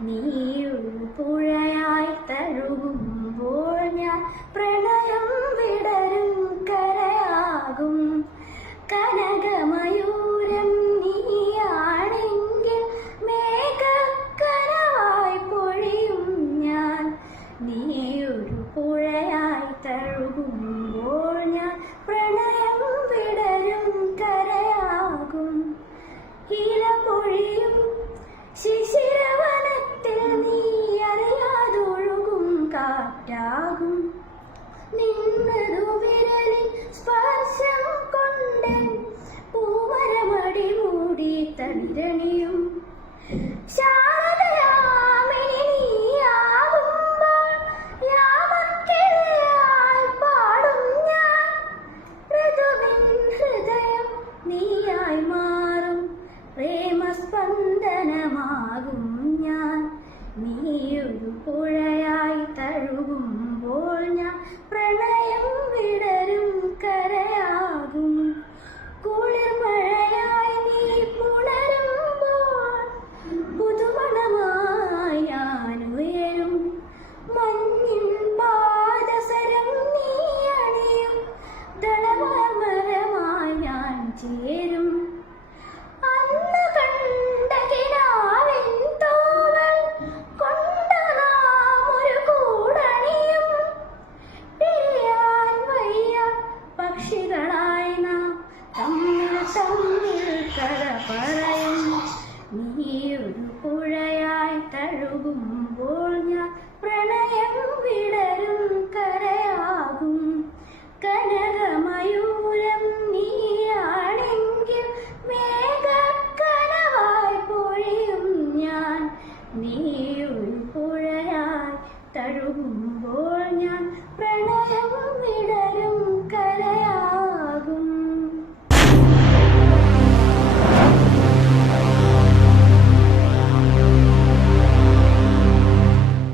നീഴും പുഴയായി തഴുകുമ്പോൾ ഞാൻ പ്രണയം വിടരും കരയാകും. കനകമയൂ there പറയും നീ ഒരു പുഴയായി തഴുകുമ്പോൾ ഞാൻ പ്രണയം വിടരും കരയാകും. കനകമയൂരം നീയാണെങ്കിൽ മേഘക്കനവായി പൊഴിയും ഞാൻ. നീ ഒരു പുഴയായി തഴുകുമ്പോൾ ഞാൻ